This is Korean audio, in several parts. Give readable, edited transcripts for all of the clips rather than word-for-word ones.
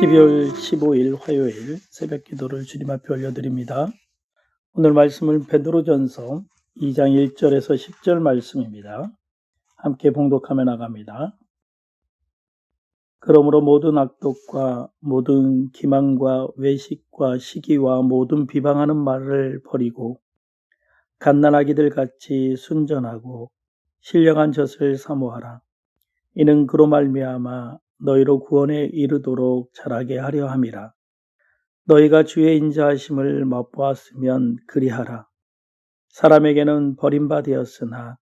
12월 15일 화요일 새벽 기도를 주님 앞에 올려드립니다. 오늘 말씀은 베드로전서 2장 1절에서 10절 말씀입니다. 함께 봉독하며 나갑니다. 그러므로 모든 악독과 모든 기만과 외식과 시기와 모든 비방하는 말을 버리고 갓난아기들 같이 순전하고 신령한 젖을 사모하라. 이는 그로 말미암아 너희로 구원에 이르도록 자라게 하려 함이라. 너희가 주의 인자하심을 맛보았으면 그리하라. 사람에게는 버림받았으나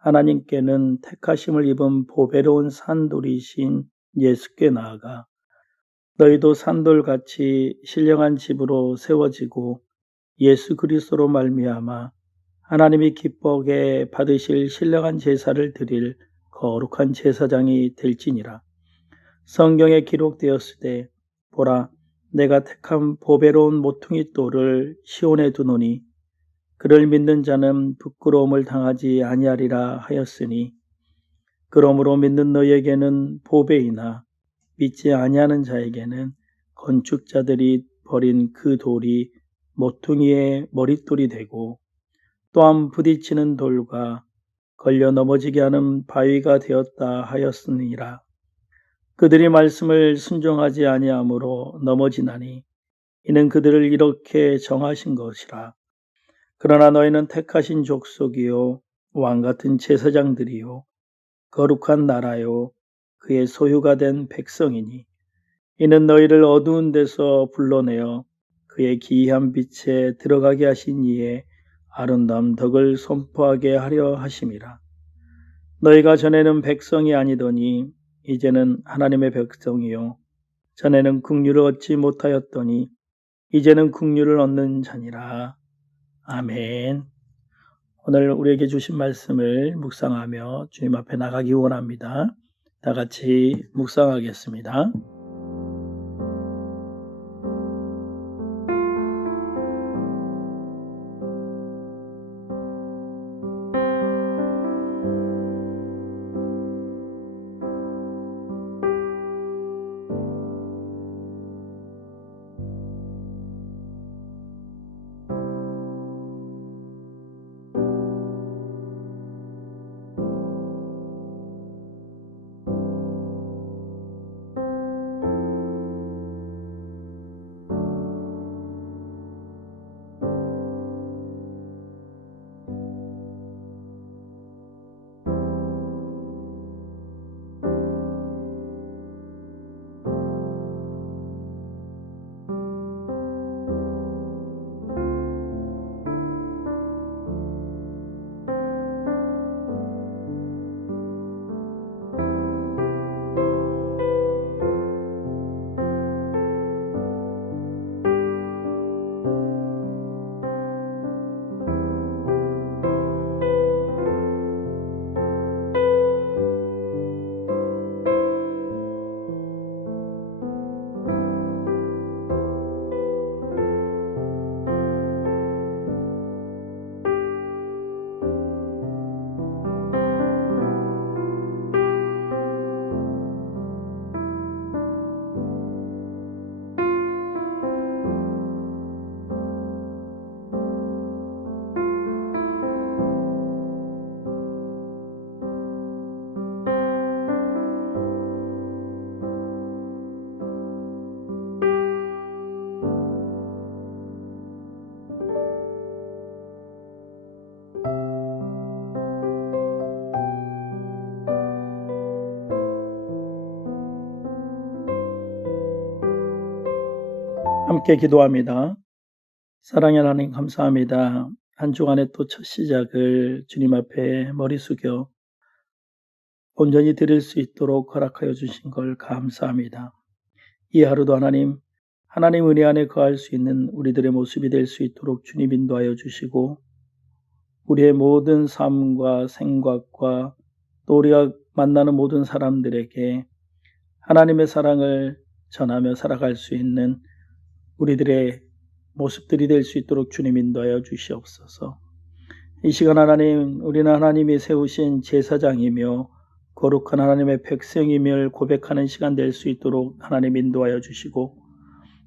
하나님께는 택하심을 입은 보배로운 산돌이신 예수께 나아가 너희도 산돌같이 신령한 집으로 세워지고 예수 그리스도로 말미암아 하나님이 기뻐하게 받으실 신령한 제사를 드릴 거룩한 제사장이 될지니라. 성경에 기록되었으되 보라 내가 택한 보배로운 모퉁이 돌을 시온에 두노니 그를 믿는 자는 부끄러움을 당하지 아니하리라 하였으니 그러므로 믿는 너희에게는 보배이나 믿지 아니하는 자에게는 건축자들이 버린 그 돌이 모퉁이의 머릿돌이 되고 또한 부딪히는 돌과 걸려 넘어지게 하는 바위가 되었다 하였으니라. 그들이 말씀을 순종하지 아니하므로 넘어지나니 이는 그들을 이렇게 정하신 것이라. 그러나 너희는 택하신 족속이요 왕같은 제사장들이요 거룩한 나라요 그의 소유가 된 백성이니 이는 너희를 어두운 데서 불러내어 그의 기이한 빛에 들어가게 하신 이의 아름다운 덕을 선포하게 하려 하심이라. 너희가 전에는 백성이 아니더니 이제는 하나님의 백성이요 전에는 긍휼을 얻지 못하였더니 이제는 긍휼을 얻는 자니라. 아멘. 오늘 우리에게 주신 말씀을 묵상하며 주님 앞에 나가기 원합니다. 다 같이 묵상하겠습니다. 함께 기도합니다. 사랑의 하나님 감사합니다. 한 주간의 또 첫 시작을 주님 앞에 머리 숙여 온전히 드릴 수 있도록 허락하여 주신 걸 감사합니다. 이 하루도 하나님 은혜 안에 거할 수 있는 우리들의 모습이 될 수 있도록 주님 인도하여 주시고 우리의 모든 삶과 생각과 또 우리가 만나는 모든 사람들에게 하나님의 사랑을 전하며 살아갈 수 있는 우리들의 모습들이 될 수 있도록 주님 인도하여 주시옵소서. 이 시간 하나님, 우리는 하나님이 세우신 제사장이며 거룩한 하나님의 백성임을 고백하는 시간 될 수 있도록 하나님 인도하여 주시고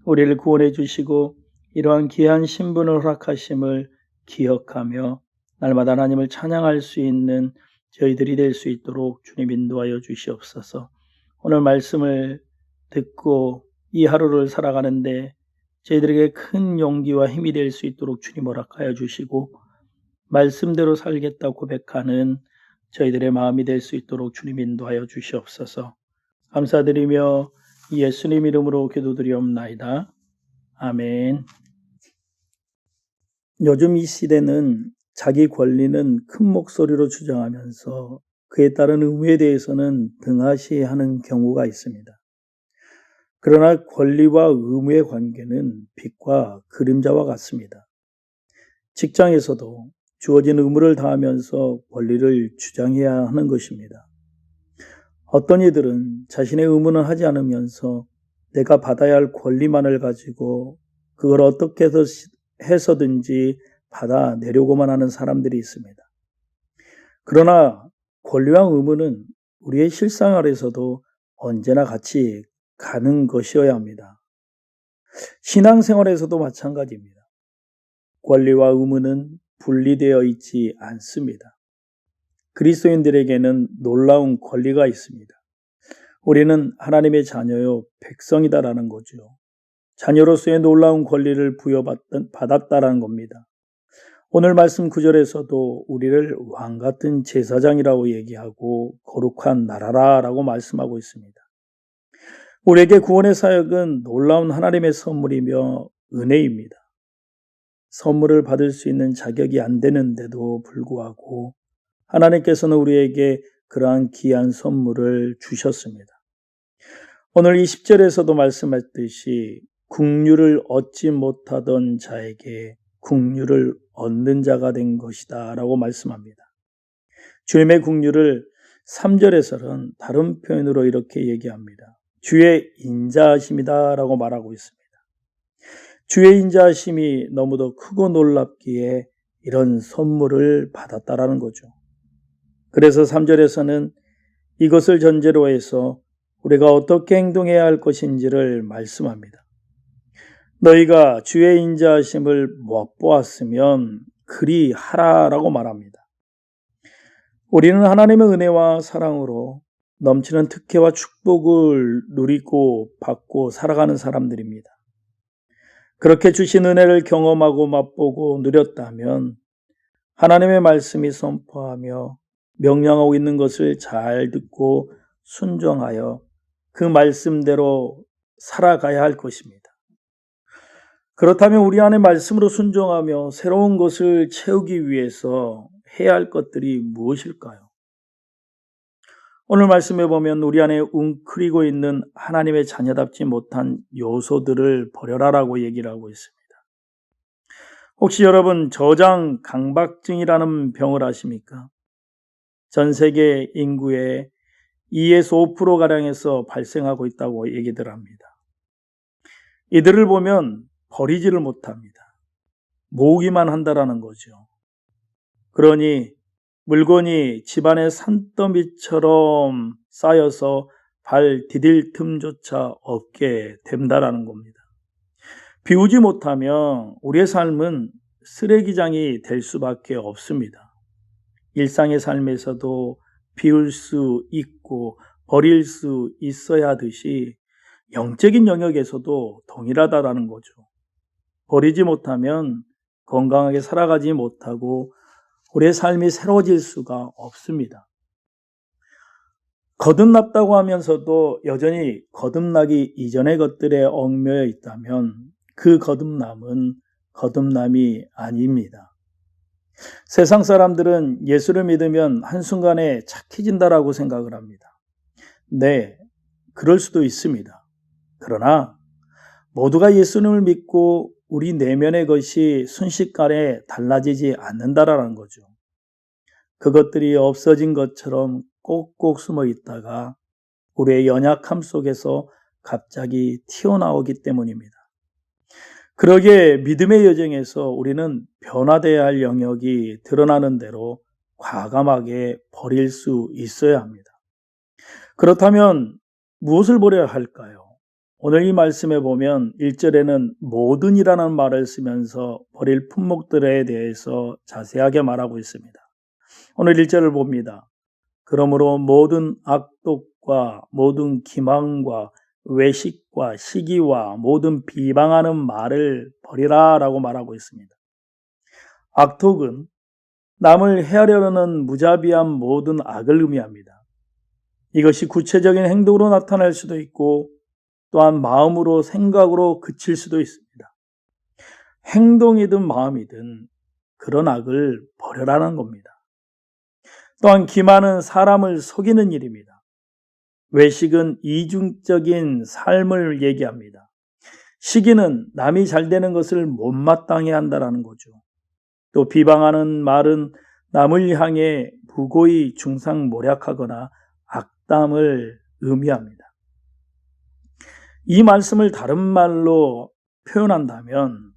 우리를 구원해 주시고 이러한 귀한 신분을 허락하심을 기억하며 날마다 하나님을 찬양할 수 있는 저희들이 될 수 있도록 주님 인도하여 주시옵소서. 오늘 말씀을 듣고 이 하루를 살아가는데 저희들에게 큰 용기와 힘이 될 수 있도록 주님 허락하여 주시고 말씀대로 살겠다 고백하는 저희들의 마음이 될 수 있도록 주님 인도하여 주시옵소서. 감사드리며 예수님 이름으로 기도드리옵나이다. 아멘. 요즘 이 시대는 자기 권리는 큰 목소리로 주장하면서 그에 따른 의무에 대해서는 등하시하는 경우가 있습니다. 그러나 권리와 의무의 관계는 빛과 그림자와 같습니다. 직장에서도 주어진 의무를 다하면서 권리를 주장해야 하는 것입니다. 어떤 이들은 자신의 의무는 하지 않으면서 내가 받아야 할 권리만을 가지고 그걸 어떻게 해서든지 받아내려고만 하는 사람들이 있습니다. 그러나 권리와 의무는 우리의 실생활에서도 언제나 같이 가는 것이어야 합니다. 신앙생활에서도 마찬가지입니다. 권리와 의무는 분리되어 있지 않습니다. 그리스도인들에게는 놀라운 권리가 있습니다. 우리는 하나님의 자녀요 백성이다라는 거죠. 자녀로서의 놀라운 권리를 부여받았다라는 겁니다. 오늘 말씀 9절에서도 우리를 왕같은 제사장이라고 얘기하고 거룩한 나라라고 말씀하고 있습니다. 우리에게 구원의 사역은 놀라운 하나님의 선물이며 은혜입니다. 선물을 받을 수 있는 자격이 안 되는데도 불구하고 하나님께서는 우리에게 그러한 귀한 선물을 주셨습니다. 오늘 20절에서도 말씀했듯이 긍휼을 얻지 못하던 자에게 긍휼을 얻는 자가 된 것이다 라고 말씀합니다. 주님의 긍휼을 3절에서는 다른 표현으로 이렇게 얘기합니다. 주의 인자하심이다 라고 말하고 있습니다. 주의 인자하심이 너무도 크고 놀랍기에 이런 선물을 받았다라는 거죠. 그래서 3절에서는 이것을 전제로 해서 우리가 어떻게 행동해야 할 것인지를 말씀합니다. 너희가 주의 인자하심을 못 보았으면 그리 하라라고 말합니다. 우리는 하나님의 은혜와 사랑으로 넘치는 특혜와 축복을 누리고 받고 살아가는 사람들입니다. 그렇게 주신 은혜를 경험하고 맛보고 누렸다면 하나님의 말씀이 선포하며 명령하고 있는 것을 잘 듣고 순종하여 그 말씀대로 살아가야 할 것입니다. 그렇다면 우리 안에 말씀으로 순종하며 새로운 것을 채우기 위해서 해야 할 것들이 무엇일까요? 오늘 말씀에 보면 우리 안에 웅크리고 있는 하나님의 자녀답지 못한 요소들을 버려라라고 얘기를 하고 있습니다. 혹시 여러분 저장 강박증이라는 병을 아십니까? 전 세계 인구의 2에서 5%가량에서 발생하고 있다고 얘기들 합니다. 이들을 보면 버리지를 못합니다. 모으기만 한다라는 거죠. 그러니 물건이 집안의 산더미처럼 쌓여서 발 디딜 틈조차 없게 된다라는 겁니다. 비우지 못하면 우리의 삶은 쓰레기장이 될 수밖에 없습니다. 일상의 삶에서도 비울 수 있고 버릴 수 있어야 하듯이 영적인 영역에서도 동일하다라는 거죠. 버리지 못하면 건강하게 살아가지 못하고 우리의 삶이 새로워질 수가 없습니다. 거듭났다고 하면서도 여전히 거듭나기 이전의 것들에 얽매여 있다면 그 거듭남은 거듭남이 아닙니다. 세상 사람들은 예수를 믿으면 한순간에 착해진다라고 생각을 합니다. 네, 그럴 수도 있습니다. 그러나 모두가 예수님을 믿고 우리 내면의 것이 순식간에 달라지지 않는다라는 거죠. 그것들이 없어진 것처럼 꼭꼭 숨어 있다가 우리의 연약함 속에서 갑자기 튀어나오기 때문입니다. 그러기에 믿음의 여정에서 우리는 변화되어야 할 영역이 드러나는 대로 과감하게 버릴 수 있어야 합니다. 그렇다면 무엇을 버려야 할까요? 오늘 이 말씀에 보면 1절에는 모든이라는 말을 쓰면서 버릴 품목들에 대해서 자세하게 말하고 있습니다. 오늘 1절을 봅니다. 그러므로 모든 악독과 모든 기망과 외식과 시기와 모든 비방하는 말을 버리라 라고 말하고 있습니다. 악독은 남을 헤아려는 무자비한 모든 악을 의미합니다. 이것이 구체적인 행동으로 나타날 수도 있고 또한 마음으로 생각으로 그칠 수도 있습니다. 행동이든 마음이든 그런 악을 버려라는 겁니다. 또한 기만은 사람을 속이는 일입니다. 외식은 이중적인 삶을 얘기합니다. 시기는 남이 잘 되는 것을 못마땅해 한다는 거죠. 또 비방하는 말은 남을 향해 무고히 중상모략하거나 악담을 의미합니다. 이 말씀을 다른 말로 표현한다면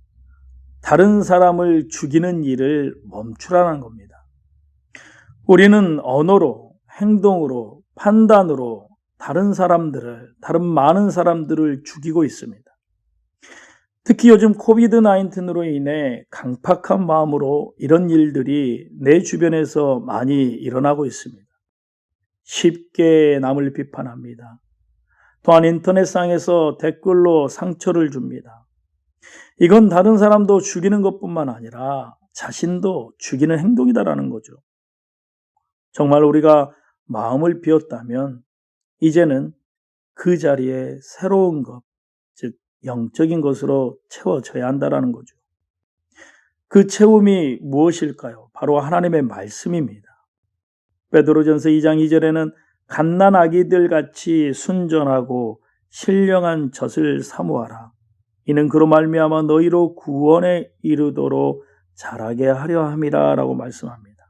다른 사람을 죽이는 일을 멈추라는 겁니다. 우리는 언어로, 행동으로, 판단으로 다른 많은 사람들을 죽이고 있습니다. 특히 요즘 코비드-19로 인해 강팍한 마음으로 이런 일들이 내 주변에서 많이 일어나고 있습니다. 쉽게 남을 비판합니다. 또한 인터넷상에서 댓글로 상처를 줍니다. 이건 다른 사람도 죽이는 것뿐만 아니라 자신도 죽이는 행동이다라는 거죠. 정말 우리가 마음을 비웠다면 이제는 그 자리에 새로운 것, 즉 영적인 것으로 채워져야 한다는 거죠. 그 채움이 무엇일까요? 바로 하나님의 말씀입니다. 베드로전서 2장 2절에는 갓난아기들 같이 순전하고 신령한 젖을 사모하라. 이는 그로 말미암아 너희로 구원에 이르도록 자라게 하려 함이라 라고 말씀합니다.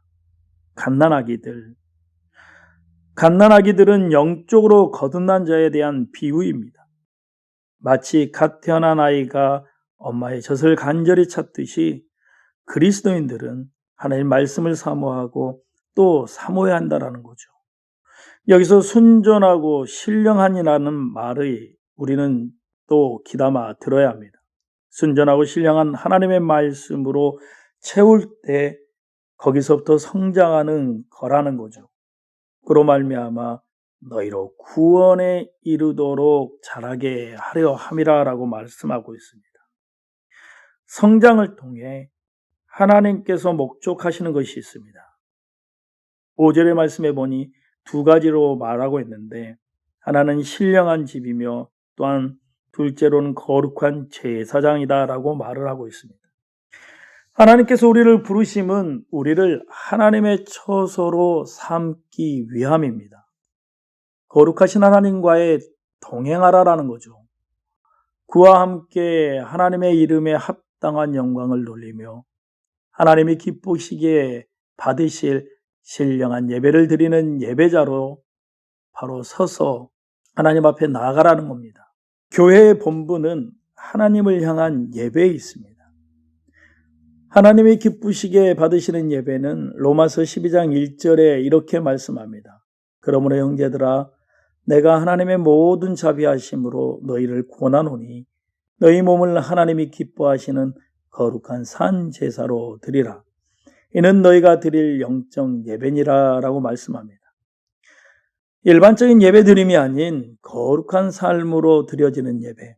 갓난아기들은 영적으로 거듭난 자에 대한 비유입니다. 마치 갓 태어난 아이가 엄마의 젖을 간절히 찾듯이 그리스도인들은 하나님의 말씀을 사모하고 또 사모해야 한다는 거죠. 여기서 순전하고 신령한이라는 말을 우리는 또 귀담아 들어야 합니다. 순전하고 신령한 하나님의 말씀으로 채울 때 거기서부터 성장하는 거라는 거죠. 그로 말미암아 너희로 구원에 이르도록 자라게 하려 함이라 라고 말씀하고 있습니다. 성장을 통해 하나님께서 목적하시는 것이 있습니다. 5절의 말씀에 보니 두 가지로 말하고 있는데 하나는 신령한 집이며 또한 둘째로는 거룩한 제사장이다 라고 말을 하고 있습니다. 하나님께서 우리를 부르심은 우리를 하나님의 처소로 삼기 위함입니다. 거룩하신 하나님과의 동행하라라는 거죠. 그와 함께 하나님의 이름에 합당한 영광을 돌리며 하나님이 기쁘시기에 받으실 신령한 예배를 드리는 예배자로 바로 서서 하나님 앞에 나아가라는 겁니다. 교회의 본분은 하나님을 향한 예배에 있습니다. 하나님이 기쁘시게 받으시는 예배는 로마서 12장 1절에 이렇게 말씀합니다. 그러므로 형제들아 내가 하나님의 모든 자비하심으로 너희를 권하노니 너희 몸을 하나님이 기뻐하시는 거룩한 산 제사로 드리라. 이는 너희가 드릴 영적 예배니라 라고 말씀합니다. 일반적인 예배 드림이 아닌 거룩한 삶으로 드려지는 예배,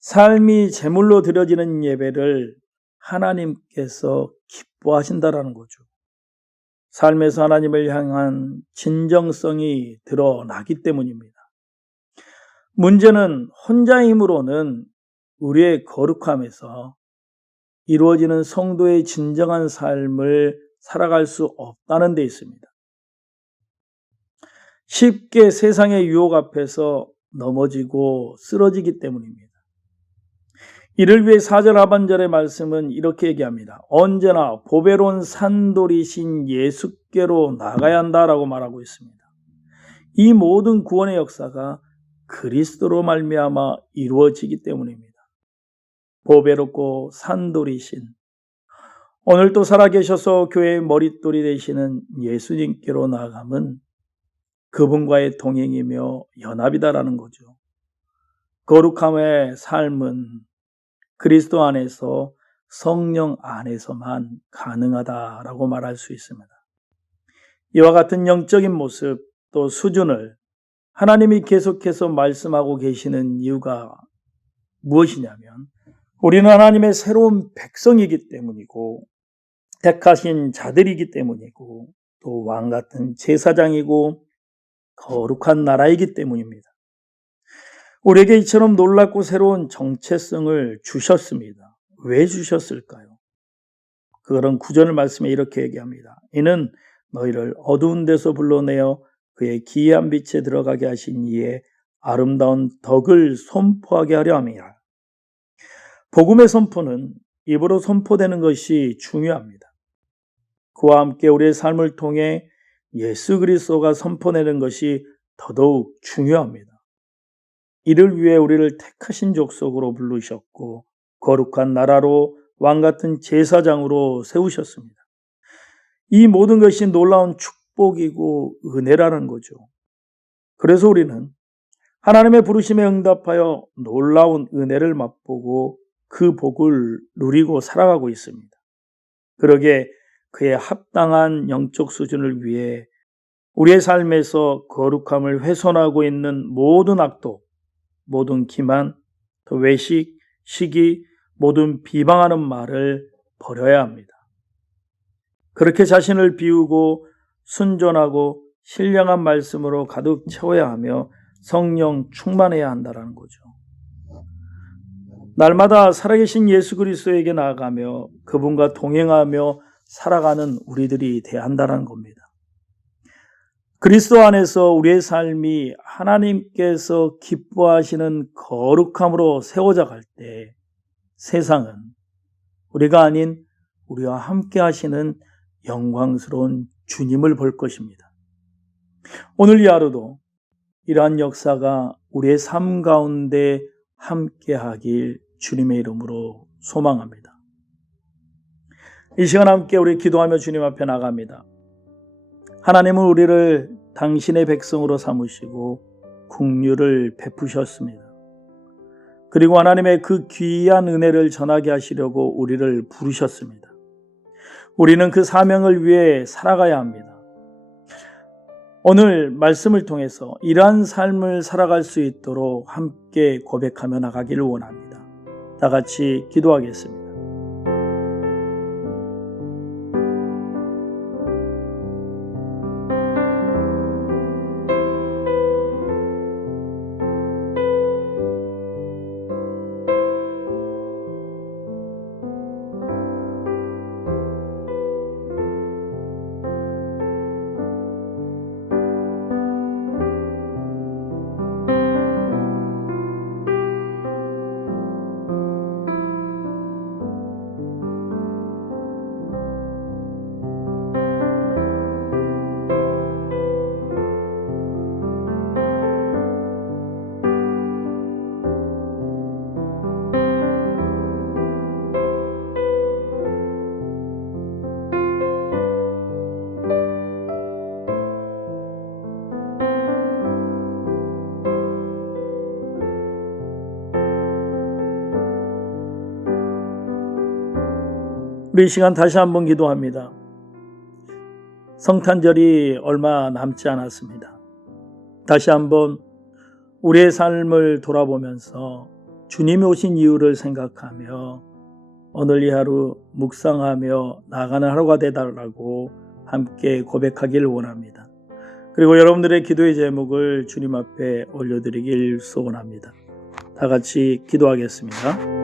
삶이 제물로 드려지는 예배를 하나님께서 기뻐하신다라는 거죠. 삶에서 하나님을 향한 진정성이 드러나기 때문입니다. 문제는 혼자의 힘으로는 우리의 거룩함에서 이루어지는 성도의 진정한 삶을 살아갈 수 없다는 데 있습니다. 쉽게 세상의 유혹 앞에서 넘어지고 쓰러지기 때문입니다. 이를 위해 4절 하반절의 말씀은 이렇게 얘기합니다. 언제나 보배로운 산돌이신 예수께로 나가야 한다라고 말하고 있습니다. 이 모든 구원의 역사가 그리스도로 말미암아 이루어지기 때문입니다. 보배롭고 산돌이신 오늘도 살아계셔서 교회의 머릿돌이 되시는 예수님께로 나아감은 그분과의 동행이며 연합이다라는 거죠. 거룩함의 삶은 그리스도 안에서 성령 안에서만 가능하다라고 말할 수 있습니다. 이와 같은 영적인 모습 또 수준을 하나님이 계속해서 말씀하고 계시는 이유가 무엇이냐면 우리는 하나님의 새로운 백성이기 때문이고 택하신 자들이기 때문이고 또 왕같은 제사장이고 거룩한 나라이기 때문입니다. 우리에게 이처럼 놀랍고 새로운 정체성을 주셨습니다. 왜 주셨을까요? 그런 구절 말씀에 이렇게 얘기합니다. 이는 너희를 어두운 데서 불러내어 그의 기이한 빛에 들어가게 하신 이의 아름다운 덕을 선포하게 하려 함이라. 복음의 선포는 입으로 선포되는 것이 중요합니다. 그와 함께 우리의 삶을 통해 예수 그리스도가 선포되는 것이 더더욱 중요합니다. 이를 위해 우리를 택하신 족속으로 부르셨고 거룩한 나라로 왕같은 제사장으로 세우셨습니다. 이 모든 것이 놀라운 축복이고 은혜라는 거죠. 그래서 우리는 하나님의 부르심에 응답하여 놀라운 은혜를 맛보고 그 복을 누리고 살아가고 있습니다. 그러기에 그의 합당한 영적 수준을 위해 우리의 삶에서 거룩함을 훼손하고 있는 모든 악독, 모든 기만, 또 외식, 시기, 모든 비방하는 말을 버려야 합니다. 그렇게 자신을 비우고 순전하고 신령한 말씀으로 가득 채워야 하며 성령 충만해야 한다는 거죠. 날마다 살아계신 예수 그리스도에게 나아가며 그분과 동행하며 살아가는 우리들이 돼야 한다는 겁니다. 그리스도 안에서 우리의 삶이 하나님께서 기뻐하시는 거룩함으로 세워져 갈 때 세상은 우리가 아닌 우리와 함께 하시는 영광스러운 주님을 볼 것입니다. 오늘 이 하루도 이러한 역사가 우리의 삶 가운데 함께 하길 주님의 이름으로 소망합니다. 이 시간 함께 우리 기도하며 주님 앞에 나갑니다. 하나님은 우리를 당신의 백성으로 삼으시고 긍휼을 베푸셨습니다. 그리고 하나님의 그 귀한 은혜를 전하게 하시려고 우리를 부르셨습니다. 우리는 그 사명을 위해 살아가야 합니다. 오늘 말씀을 통해서 이러한 삶을 살아갈 수 있도록 함께 고백하며 나가기를 원합니다. 다 같이 기도하겠습니다. 우리 이 시간 다시 한번 기도합니다. 성탄절이 얼마 남지 않았습니다. 다시 한번 우리의 삶을 돌아보면서 주님이 오신 이유를 생각하며 오늘 이 하루 묵상하며 나아가는 하루가 되달라고 함께 고백하기를 원합니다. 그리고 여러분들의 기도의 제목을 주님 앞에 올려드리길 소원합니다. 다 같이 기도하겠습니다.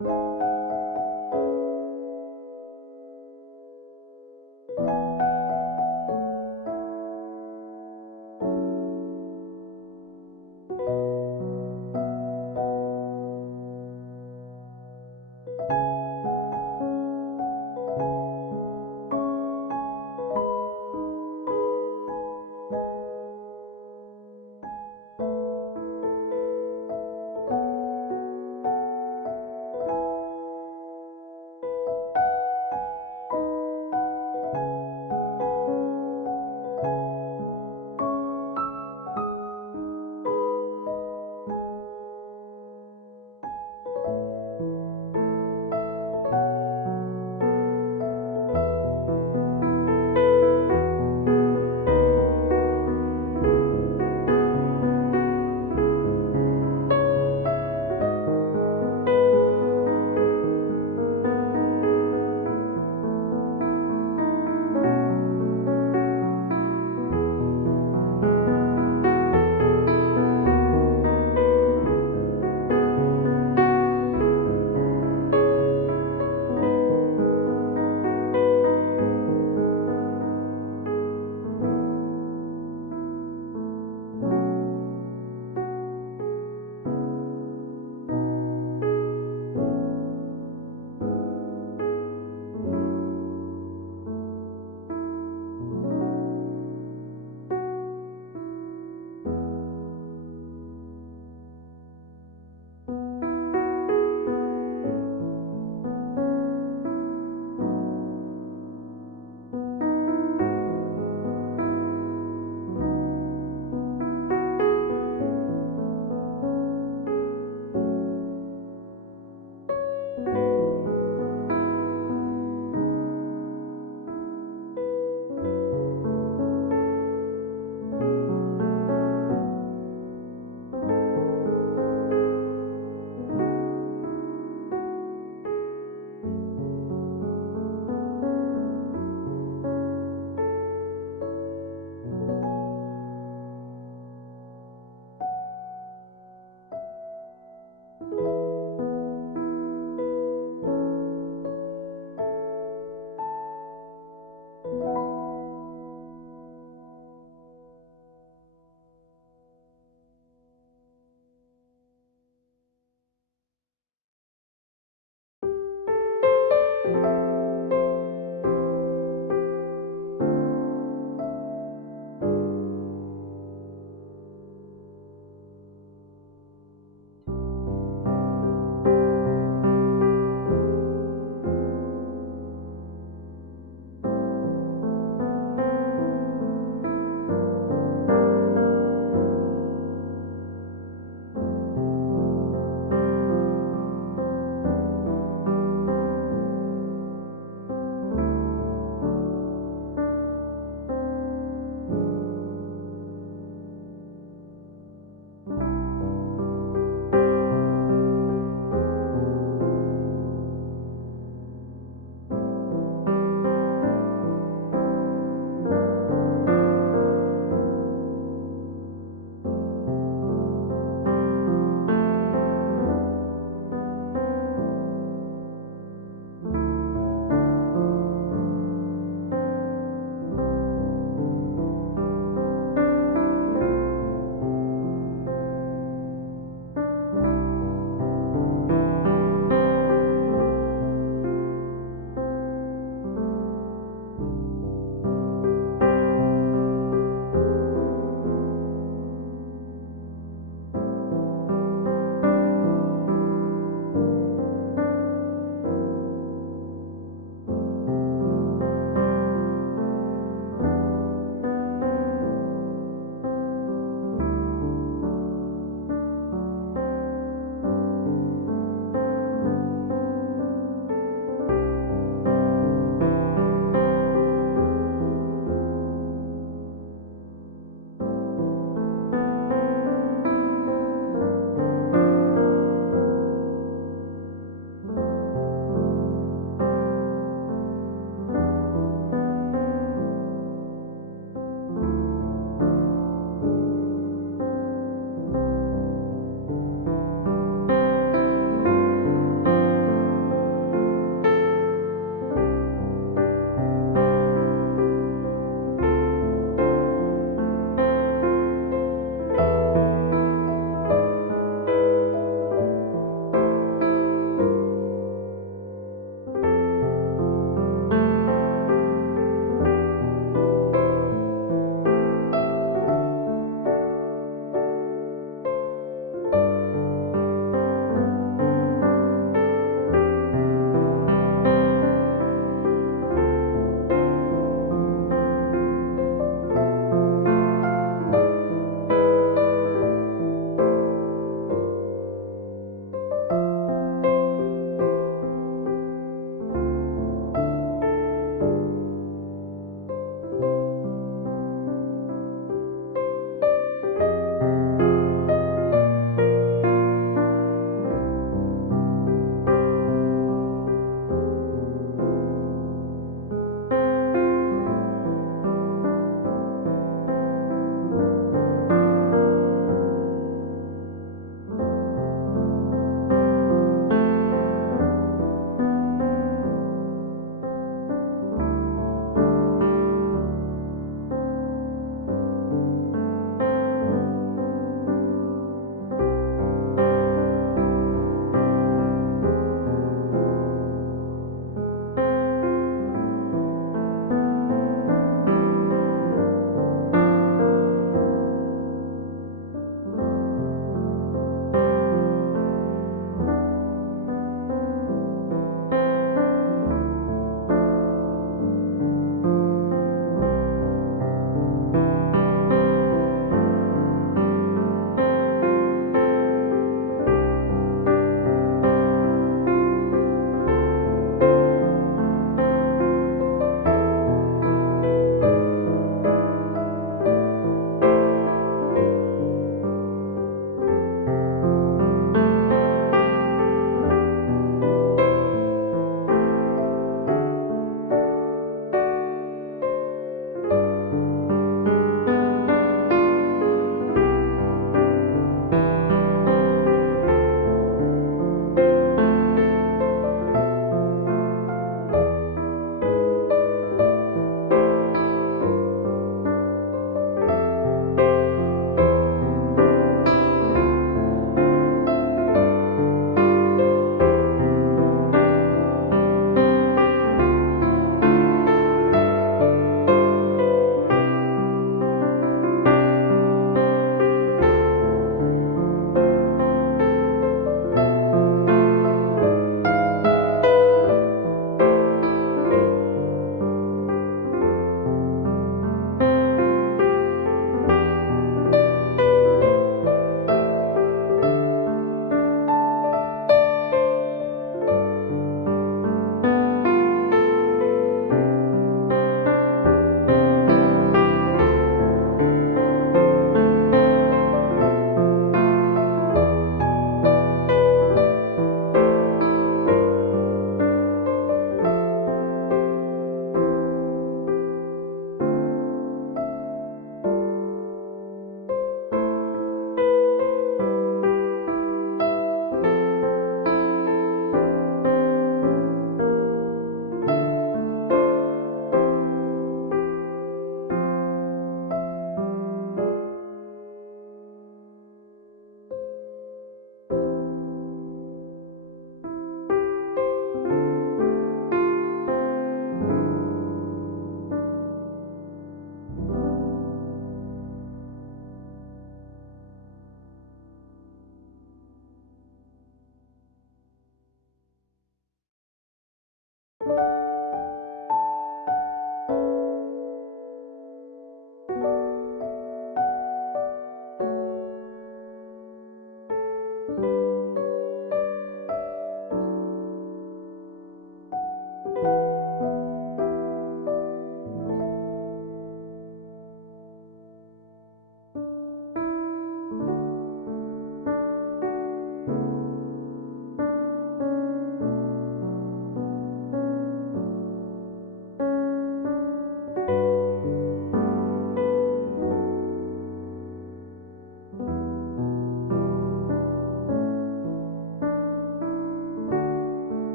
you.